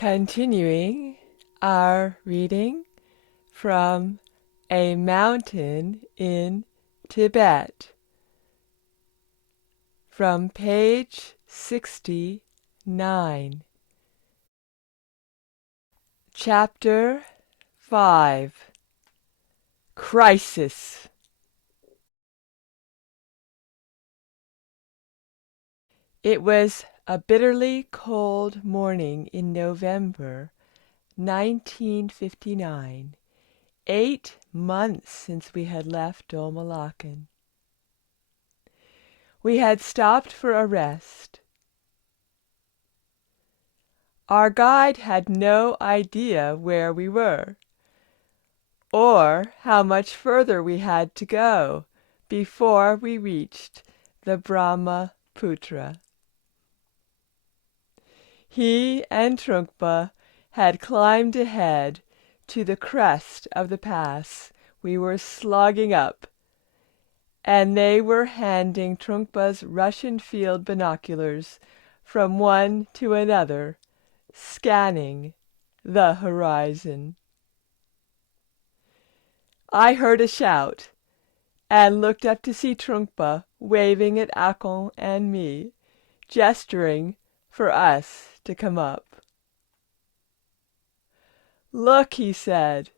Continuing our reading from A Mountain in Tibet, from page 69. Chapter 5. Crisis. It was a bitterly cold morning in November 1959, 8 months since we had left Dolmalakan. We had stopped for a rest. Our guide had no idea where we were, or how much further we had to go before we reached the Brahmaputra. He and Trungpa had climbed ahead to the crest of the pass we were slogging up, and they were handing Trungpa's Russian field binoculars from one to another, scanning the horizon. I heard a shout, and looked up to see Trungpa waving at Akon and me, gesturing for us to come up. "Look," he said,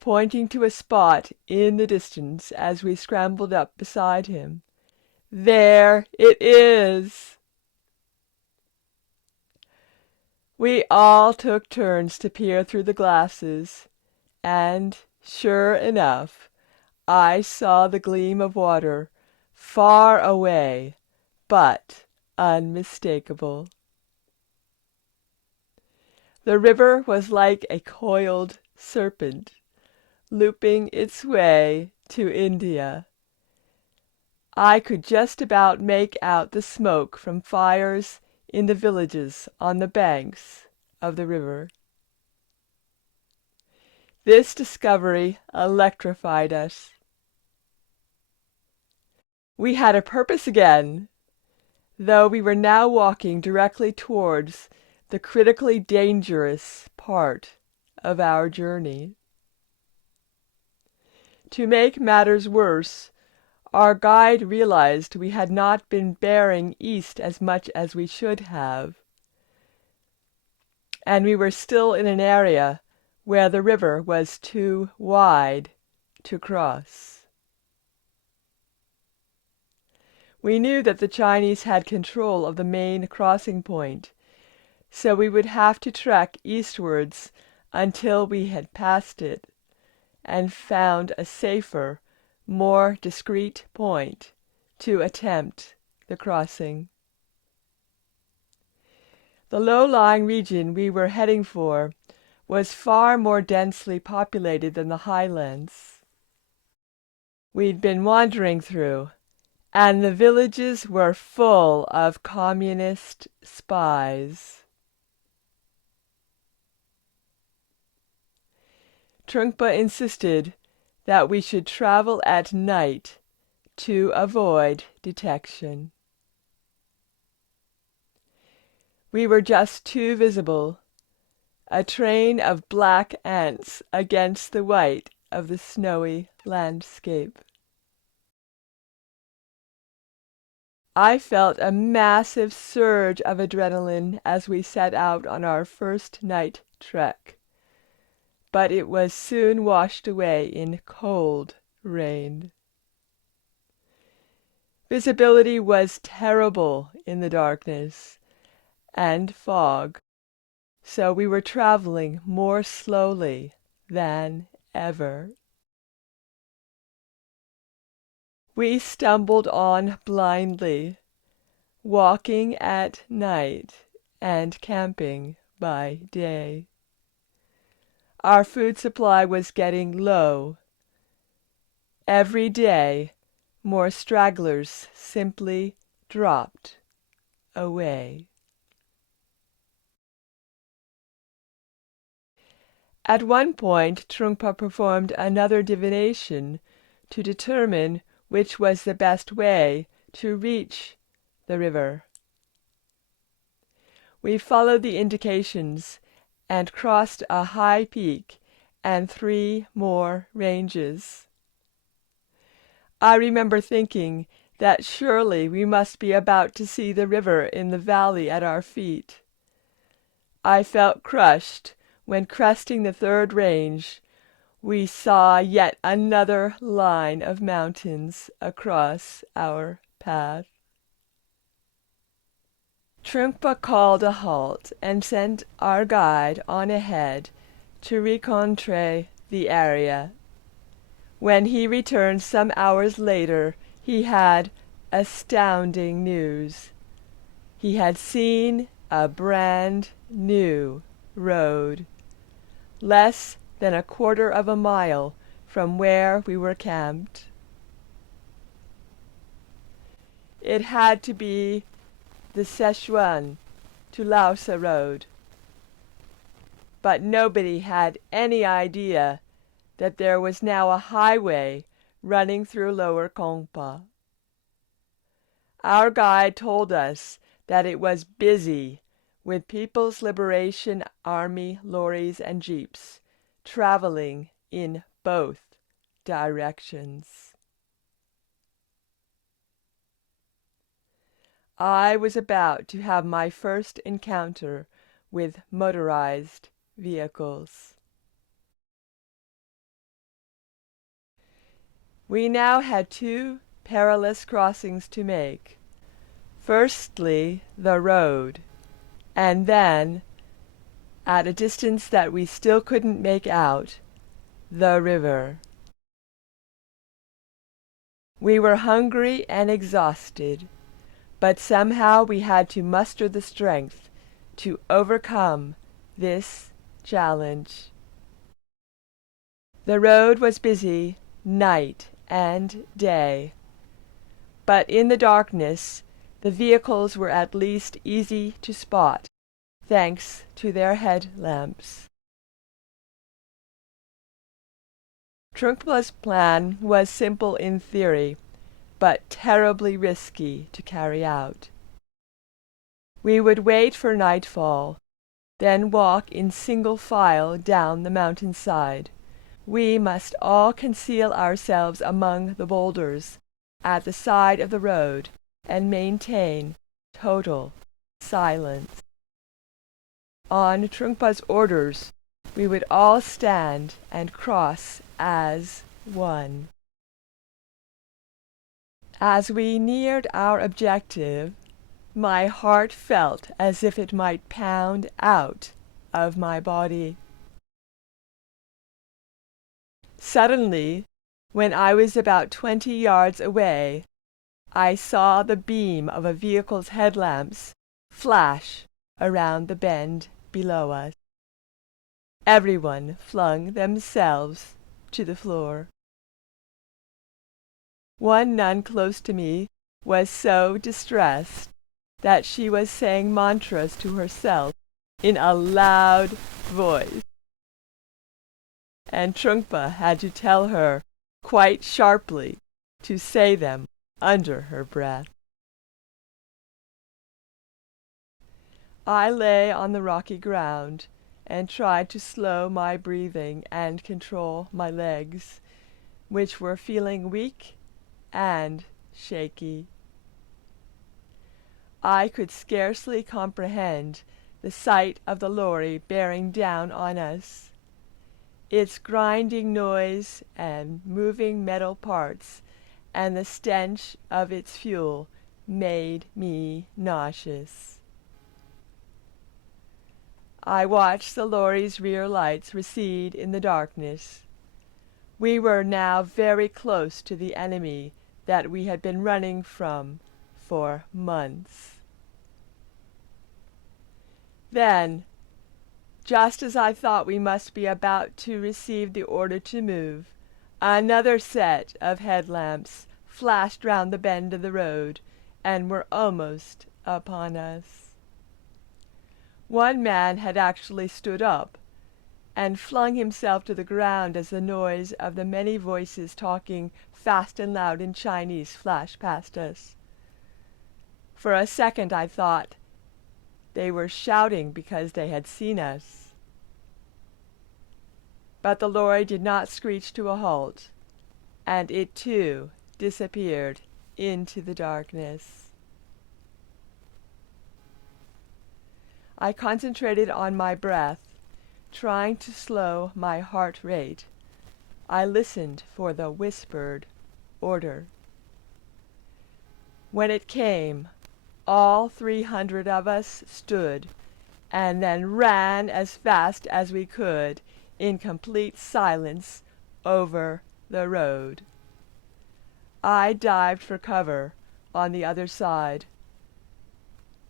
pointing to a spot in the distance as we scrambled up beside him. "There it is!" We all took turns to peer through the glasses, and, sure enough, I saw the gleam of water, far away, but unmistakable. The river was like a coiled serpent, looping its way to India. I could just about make out the smoke from fires in the villages on the banks of the river. This discovery electrified us. We had a purpose again, though we were now walking directly towards the critically dangerous part of our journey. To make matters worse, our guide realized we had not been bearing east as much as we should have, and we were still in an area where the river was too wide to cross. We knew that the Chinese had control of the main crossing point, so we would have to trek eastwards until we had passed it, and found a safer, more discreet point to attempt the crossing. The low-lying region we were heading for was far more densely populated than the highlands we'd been wandering through, and the villages were full of communist spies. Trungpa insisted that we should travel at night to avoid detection. We were just too visible, a train of black ants against the white of the snowy landscape. I felt a massive surge of adrenaline as we set out on our first night trek, but it was soon washed away in cold rain. Visibility was terrible in the darkness and fog, so we were traveling more slowly than ever. We stumbled on blindly, walking at night and camping by day. Our food supply was getting low. Every day, more stragglers simply dropped away. At one point, Trungpa performed another divination to determine which was the best way to reach the river. We followed the indications and crossed a high peak and 3 more ranges. I remember thinking that surely we must be about to see the river in the valley at our feet. I felt crushed when, cresting the 3rd range, we saw yet another line of mountains across our path. Trungpa called a halt and sent our guide on ahead to reconnoiter the area. When he returned some hours later, he had astounding news. He had seen a brand new road, less than a quarter of a mile from where we were camped. It had to be the Sichuan to Lhasa road, but nobody had any idea that there was now a highway running through Lower Kongpa. Our guide told us that it was busy with People's Liberation Army lorries and jeeps traveling in both directions. I was about to have my first encounter with motorized vehicles. We now had 2 perilous crossings to make. Firstly, the road, and then, at a distance that we still couldn't make out, the river. We were hungry and exhausted, but somehow we had to muster the strength to overcome this challenge. The road was busy night and day, but in the darkness the vehicles were at least easy to spot, thanks to their headlamps. Trungpa's plan was simple in theory, but terribly risky to carry out. We would wait for nightfall, then walk in single file down the mountainside. We must all conceal ourselves among the boulders at the side of the road and maintain total silence. On Trungpa's orders, we would all stand and cross as one. As we neared our objective, my heart felt as if it might pound out of my body. Suddenly, when I was about 20 yards away, I saw the beam of a vehicle's headlamps flash around the bend below us. Everyone flung themselves to the floor. One nun close to me was so distressed that she was saying mantras to herself in a loud voice, and Trungpa had to tell her quite sharply to say them under her breath. I lay on the rocky ground and tried to slow my breathing and control my legs, which were feeling weak and shaky. I could scarcely comprehend the sight of the lorry bearing down on us. Its grinding noise and moving metal parts and the stench of its fuel made me nauseous. I watched the lorry's rear lights recede in the darkness. We were now very close to the enemy that we had been running from for months. Then, just as I thought we must be about to receive the order to move, another set of headlamps flashed round the bend of the road and were almost upon us. One man had actually stood up and flung himself to the ground as the noise of the many voices talking fast and loud in Chinese flashed past us. For a second I thought They were shouting because they had seen us. But the lorry did not screech to a halt, and it too disappeared into the darkness. I concentrated on my breath, trying to slow my heart rate. I listened for the whispered order. When it came, all 300 of us stood and then ran as fast as we could in complete silence over the road. I dived for cover on the other side.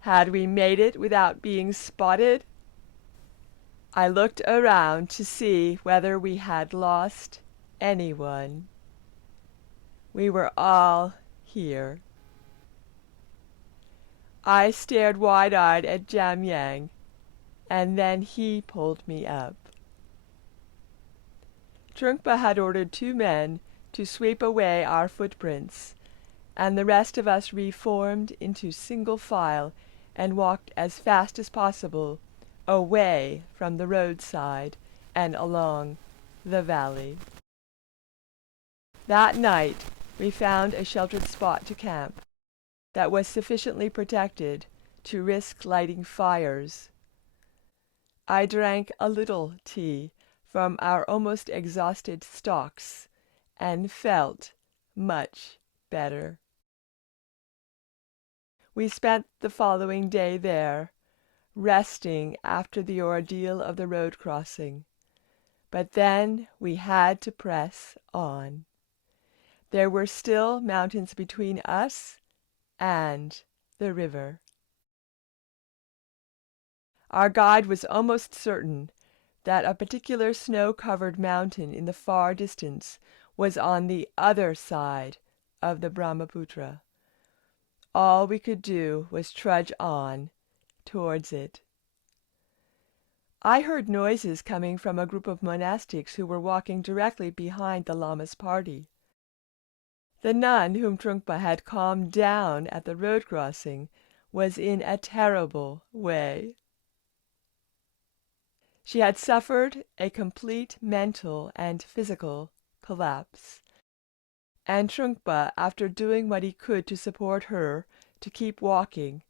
Had we made it without being spotted? I looked around to see whether we had lost anyone. We were all here. I stared wide-eyed at Jamyang, and then he pulled me up. Trungpa had ordered 2 men to sweep away our footprints, and the rest of us reformed into single file and walked as fast as possible away from the roadside and along the valley. That night we found a sheltered spot to camp that was sufficiently protected to risk lighting fires. I drank a little tea from our almost exhausted stocks and felt much better. We spent the following day there, resting after the ordeal of the road crossing. But then we had to press on. There were still mountains between us and the river. Our guide was almost certain that a particular snow-covered mountain in the far distance was on the other side of the Brahmaputra. All we could do was trudge on towards it. I heard noises coming from a group of monastics who were walking directly behind the Lama's party. The nun whom Trungpa had calmed down at the road crossing was in a terrible way. She had suffered a complete mental and physical collapse, and Trungpa, after doing what he could to support her to keep walking,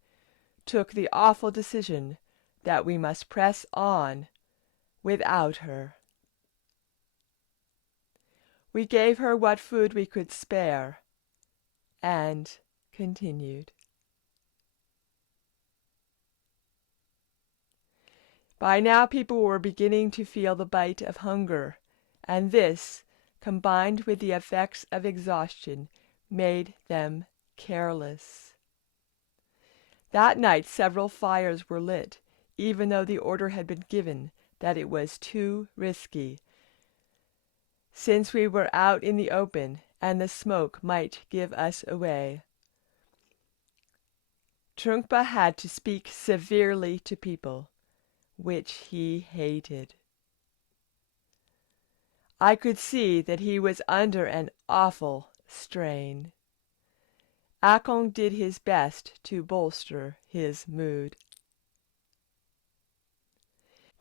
took the awful decision that we must press on without her. We gave her what food we could spare, and continued. By now people were beginning to feel the bite of hunger, and this, combined with the effects of exhaustion, made them careless. That night several fires were lit, even though the order had been given that it was too risky, since we were out in the open and the smoke might give us away. Trungpa had to speak severely to people, which he hated. I could see that he was under an awful strain. Akong did his best to bolster his mood.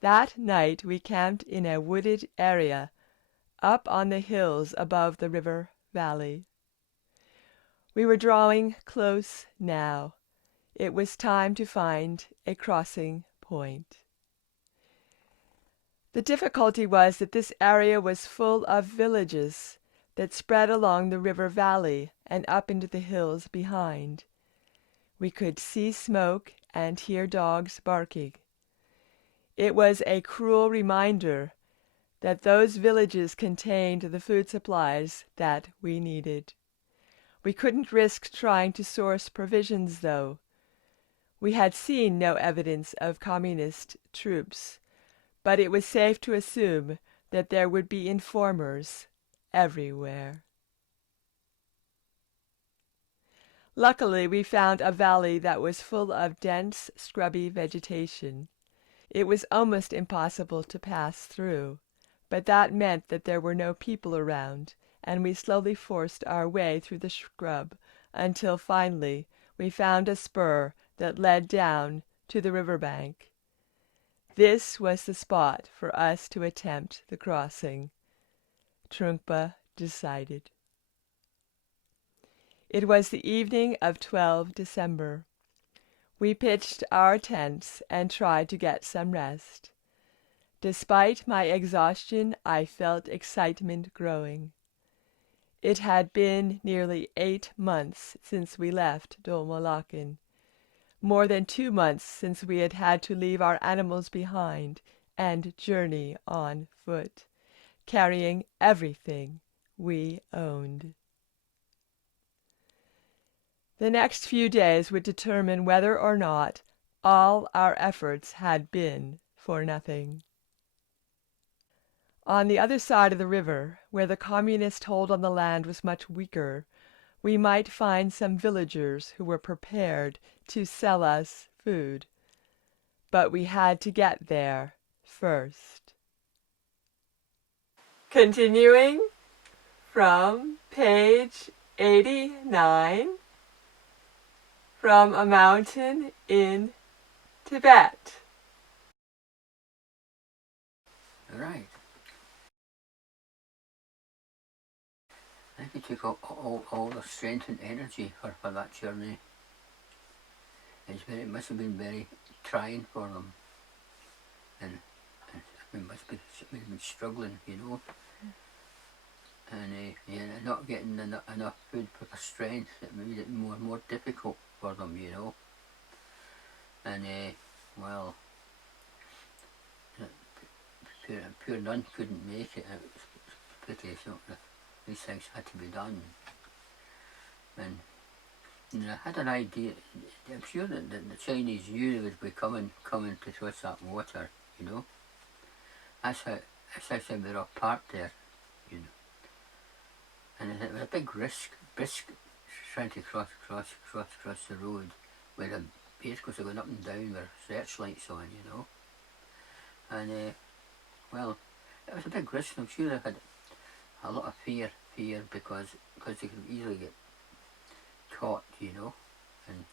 That night we camped in a wooded area up on the hills above the river valley. We were drawing close now. It was time to find a crossing point. The difficulty was that this area was full of villages that spread along the river valley and up into the hills behind. We could see smoke and hear dogs barking. It was a cruel reminder that those villages contained the food supplies that we needed. We couldn't risk trying to source provisions, though. We had seen no evidence of communist troops, but it was safe to assume that there would be informers everywhere. Luckily, we found a valley that was full of dense, scrubby vegetation. It was almost impossible to pass through, but that meant that there were no people around, and we slowly forced our way through the scrub until finally we found a spur that led down to the riverbank. This was the spot for us to attempt the crossing, Trungpa decided. It was the evening of 12 December. We pitched our tents and tried to get some rest. Despite my exhaustion, I felt excitement growing. It had been nearly 8 months since we left Dolmolakin, more than 2 months since we had had to leave our animals behind and journey on foot, carrying everything we owned. The next few days would determine whether or not all our efforts had been for nothing. On the other side of the river, where the communist hold on the land was much weaker, we might find some villagers who were prepared to sell us food. But we had to get there first. Continuing from page 89, from a mountain in Tibet. Right. I think it took all the strength and energy for that journey. It must have been very trying for them. And it must be been struggling, you know. And not getting enough food for the strength, it made it more difficult for them, you know. And well, poor nun couldn't make it. It was pity, so these things had to be done. And I had an idea. I'm sure that the Chinese knew they would be coming to towards that water, you know. That's how they were all parked there, you know. And it was a big risk trying to cross the road where the vehicles are going up and down with searchlights on, you know. And well, it was a big risk. I'm sure they had a lot of fear because they could easily get caught, you know, and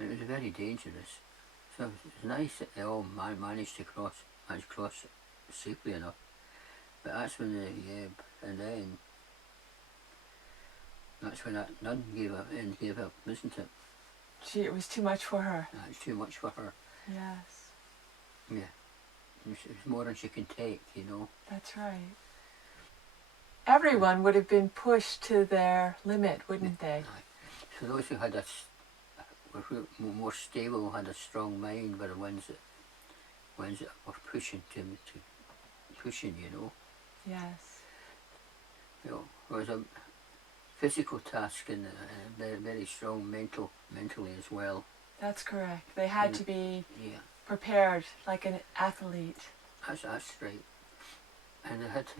it was very dangerous. So it was nice that they all managed to cross safely enough. But that's when and then that's when that nun gave up, isn't it? It was too much for her. That's too much for her. Yes. Yeah. It was more than she can take, you know. That's right. Everyone would have been pushed to their limit, wouldn't they? So those who had were more stable, had a strong mind, were the ones that were pushing, you know. Yes. You know, it was a physical task and very, very strong mentally as well. That's correct. They had to be prepared like an athlete. That's right. And they had to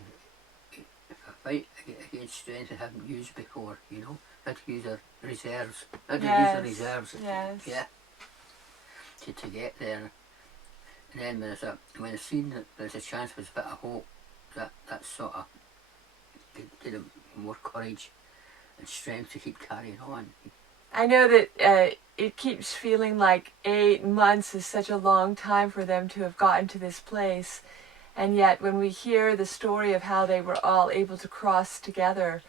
fight against strength they hadn't used before, you know. They had to use their reserves. Yes. Yeah. To get there. And then when I seen that there's a chance there's a bit of hope, that sort of gave them more courage and strength to keep carrying on. I know that it keeps feeling like 8 months is such a long time for them to have gotten to this place. And yet when we hear the story of how they were all able to cross together,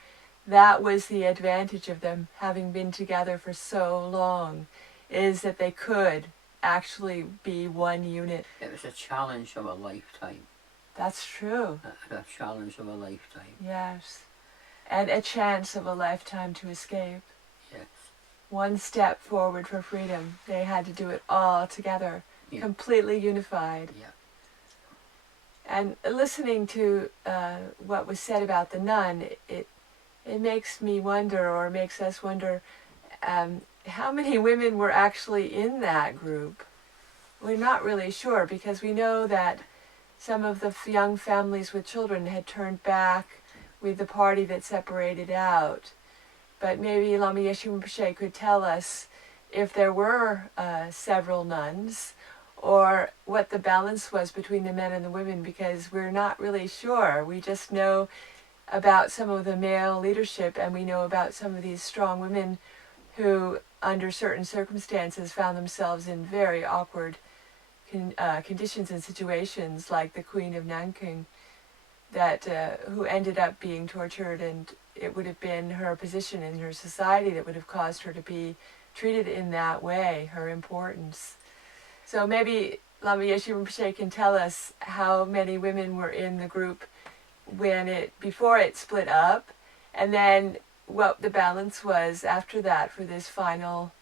that was the advantage of them having been together for so long, is that they could actually be one unit. It was a challenge of a lifetime. That's true. A challenge of a lifetime. Yes. And a chance of a lifetime to escape. Yes. One step forward for freedom. They had to do it all together, completely unified. Yeah. And listening to what was said about the nun, it makes me wonder, or makes us wonder, how many women were actually in that group. We're not really sure, because we know that some of the young families with children had turned back with the party that separated out. But maybe Lama Yeshe Rinpoche could tell us if there were several nuns, or what the balance was between the men and the women, because we're not really sure. We just know about some of the male leadership, and we know about some of these strong women who under certain circumstances, found themselves in very awkward conditions and situations, like the Queen of Nanking, that who ended up being tortured, and it would have been her position in her society that would have caused her to be treated in that way, her importance. So maybe Lama Yeshe Rinpoche can tell us how many women were in the group before it split up, and then what the balance was after that for this final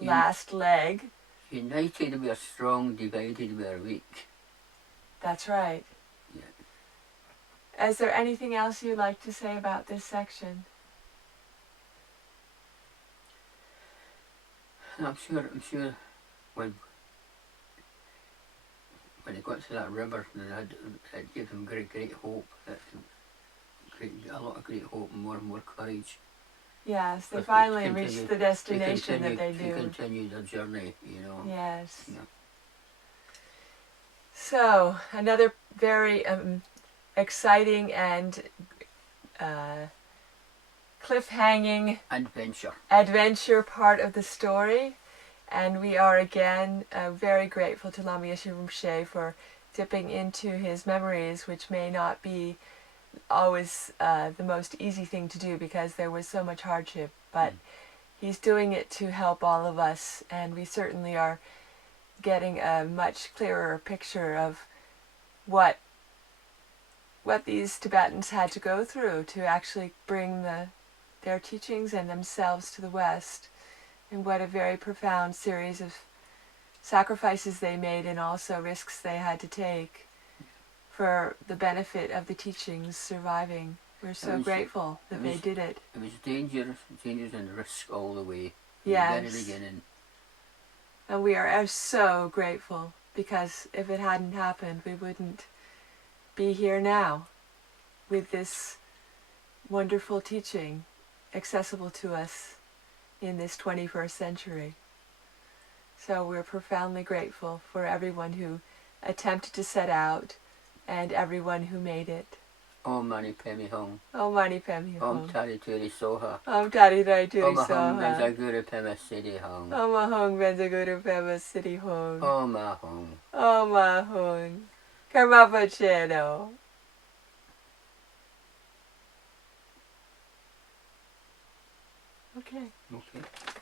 last leg. United we are strong, divided we are weak. That's right. Yeah. Is there anything else you'd like to say about this section? I'm sure when they got to that river, it gave them great hope, a lot of great hope and more courage. Yes, they finally reached the destination that they do. To continue their journey, you know. Yes. Yeah. So, another very exciting and cliffhanging adventure part of the story. And we are again very grateful to Lama Yeshe Rinpoche for dipping into his memories, which may not be always the most easy thing to do because there was so much hardship, but he's doing it to help all of us, and we certainly are getting a much clearer picture of what these Tibetans had to go through to actually bring their teachings and themselves to the West, and what a very profound series of sacrifices they made and also risks they had to take for the benefit of the teachings surviving. We're so grateful that they did it. It was dangerous and risk all the way. Yes. From the very beginning. And we are so grateful, because if it hadn't happened, we wouldn't be here now with this wonderful teaching accessible to us in this 21st century. So we're profoundly grateful for everyone who attempted to set out and everyone who made it. Om Mani Padme Hum. Om Mani Padme Hum. Om Tari Turi Soha. Om Tari Turi Om Soha. Aham Benza Guru Pema Siddhi Hum. Om Aham Benza Guru Pema Siddhi Hum. Om Aham. Om Aham. Karmapa Cheno. Okay.